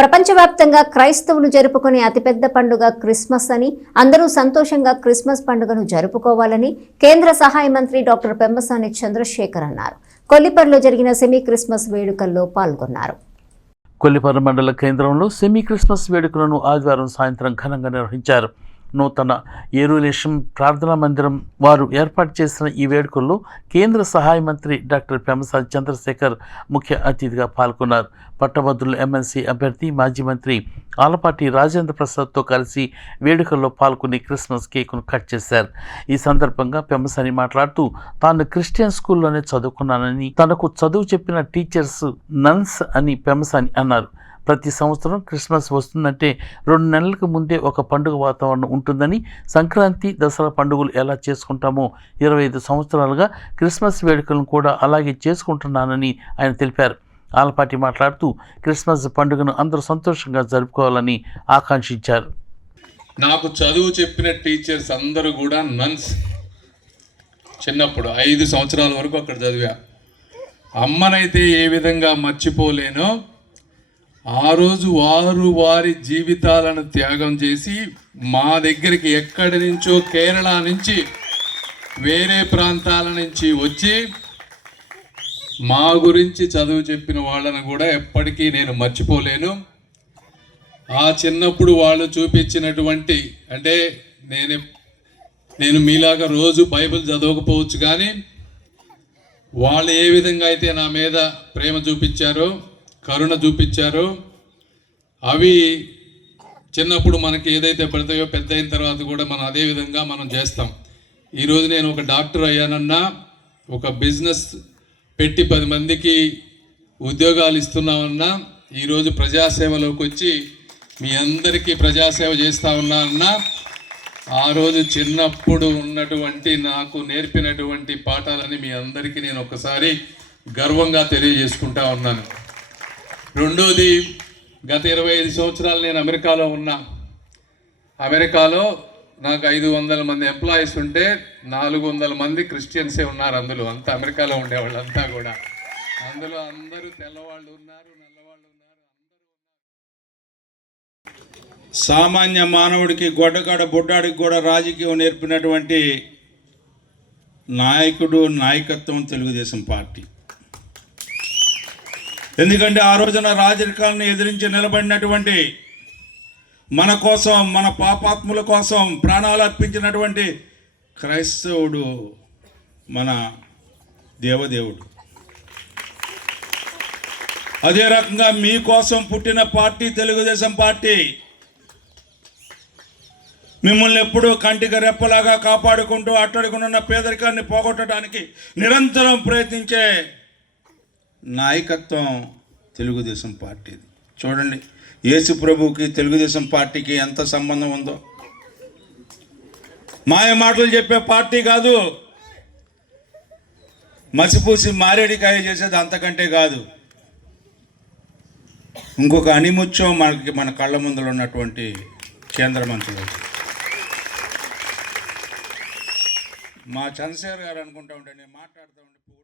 ప్రపంచవ్యాప్తంగా క్రైస్తవులు జరుపుకునే అతిపెద్ద పండుగ క్రిస్మస్ అని అందరూ సంతోషంగా క్రిస్మస్ పండుగను జరుపుకోవాలని కేంద్ర సహాయ మంత్రి డాక్టర్ పెమ్మసాని చంద్రశేఖర్ అన్నారు. కొల్లిపర్లో జరిగిన సెమీ క్రిస్మస్ వేడుకల్లో పాల్గొన్నారు. కొల్లిపర మండల కేంద్రంలో సెమీ క్రిస్మస్ వేడుకలను ఆదివారం సాయంత్రం ఘనంగా నిర్వహించారు. నూతన ఏరులేషం ప్రార్థనా మందిరం వారు ఏర్పాటు చేసిన ఈ వేడుకల్లో కేంద్ర సహాయ మంత్రి డాక్టర్ పెమసాని చంద్రశేఖర్ ముఖ్య అతిథిగా పాల్గొన్నారు. పట్టభద్రుల ఎమ్మెల్సీ అభ్యర్థి మాజీ మంత్రి ఆలపాటి రాజేంద్ర ప్రసాద్తో కలిసి వేడుకల్లో పాల్గొని క్రిస్మస్ కేకును కట్ చేశారు. ఈ సందర్భంగా పెమసాని మాట్లాడుతూ తాను క్రిస్టియన్ స్కూల్లోనే చదువుకున్నానని తనకు చదువు చెప్పిన టీచర్స్ నన్స్ అని పెమసాని అన్నారు. ప్రతి సంవత్సరం క్రిస్మస్ వస్తుందంటే రెండు నెలలకు ముందే ఒక పండుగ వాతావరణం ఉంటుందని సంక్రాంతి దసరా పండుగలు ఎలా చేసుకుంటామో ఇరవై ఐదు సంవత్సరాలుగా క్రిస్మస్ వేడుకలను కూడా అలాగే చేసుకుంటున్నానని ఆయన తెలిపారు. ఆలపాటి మాట్లాడుతూ క్రిస్మస్ పండుగను అందరూ సంతోషంగా జరుపుకోవాలని ఆకాంక్షించారు. నాకు చదువు చెప్పిన టీచర్స్ అందరూ కూడా నన్స్. చిన్నప్పుడు ఐదు సంవత్సరాల వరకు అక్కడ చదివా. అమ్మనైతే ఏ విధంగా మర్చిపోలేనో ఆ రోజు వారు వారి జీవితాలను త్యాగం చేసి మా దగ్గరికి ఎక్కడి నుంచో కేరళ నుంచి వేరే ప్రాంతాల నుంచి వచ్చి మా గురించి చదువు చెప్పిన వాళ్ళను కూడా ఎప్పటికీ నేను మర్చిపోలేను. ఆ చిన్నప్పుడు వాళ్ళు చూపించినటువంటి అంటే నేను నేను మీలాగా రోజు బైబిల్ చదవకపోవచ్చు కానీ వాళ్ళు ఏ విధంగా అయితే నా మీద ప్రేమ చూపించారో కరుణ చూపించారో. అవి చిన్నప్పుడు మనకి ఏదైతే పడతాయో పెద్ద అయిన తర్వాత కూడా మనం అదే విధంగా మనం చేస్తాం. ఈరోజు నేను ఒక డాక్టర్ అయ్యానన్నా ఒక బిజినెస్ పెట్టి పది మందికి ఉద్యోగాలు ఇస్తున్నామన్నా ఈరోజు ప్రజాసేవలోకి వచ్చి మీ అందరికీ ప్రజాసేవ చేస్తా ఉన్నానన్నా ఆ రోజు చిన్నప్పుడు ఉన్నటువంటి నాకు నేర్పినటువంటి పాఠాలని మీ అందరికీ నేను ఒకసారి గర్వంగా తెలియజేసుకుంటా ఉన్నాను. రెండోది గత ఇరవై ఐదు సంవత్సరాలు నేను అమెరికాలో ఉన్నా. అమెరికాలో నాకు ఐదు వందల మంది ఎంప్లాయీస్ ఉంటే నాలుగు వందల మంది క్రిస్టియన్సే ఉన్నారు అందులో. అంతా అమెరికాలో ఉండేవాళ్ళు అంతా కూడా. అందులో అందరూ తెల్లవాళ్ళు ఉన్నారు నల్లవాళ్ళు ఉన్నారు. సామాన్య మానవుడికి గొడ్డకాడ బుడ్డాడికి కూడా రాజకీయం నేర్పినటువంటి నాయకుడు నాయకత్వం తెలుగుదేశం పార్టీ. ఎందుకంటే ఆ రోజున రాజరికాలను ఎదిరించి నిలబడినటువంటి మన కోసం మన పాపాత్ముల కోసం ప్రాణాలు అర్పించినటువంటి క్రైస్తవుడు మన దేవదేవుడు. అదే రకంగా మీకోసం పుట్టిన పార్టీ తెలుగుదేశం పార్టీ మిమ్మల్ని ఎప్పుడూ కంటికి రెప్పలాగా కాపాడుకుంటూ అట్టడుకునున్న పేదరికాన్ని పోగొట్టడానికి నిరంతరం ప్రయత్నించే నాయకత్వం తెలుగుదేశం పార్టీది. చూడండి యేసు ప్రభుకి తెలుగుదేశం పార్టీకి ఎంత సంబంధం ఉందో. మాయ మాటలు చెప్పే పార్టీ కాదు. మసిపూసి మారేడికాయ చేసేది అంతకంటే కాదు. ఇంకొక అనిముత్యం మనకి మన కళ్ళ ముందర ఉన్నటువంటి కేంద్ర మంత్రులు మా చంద్రశేఖర్ గారు అనుకుంటా ఉంటే నేను మాట్లాడుతూ ఉంటే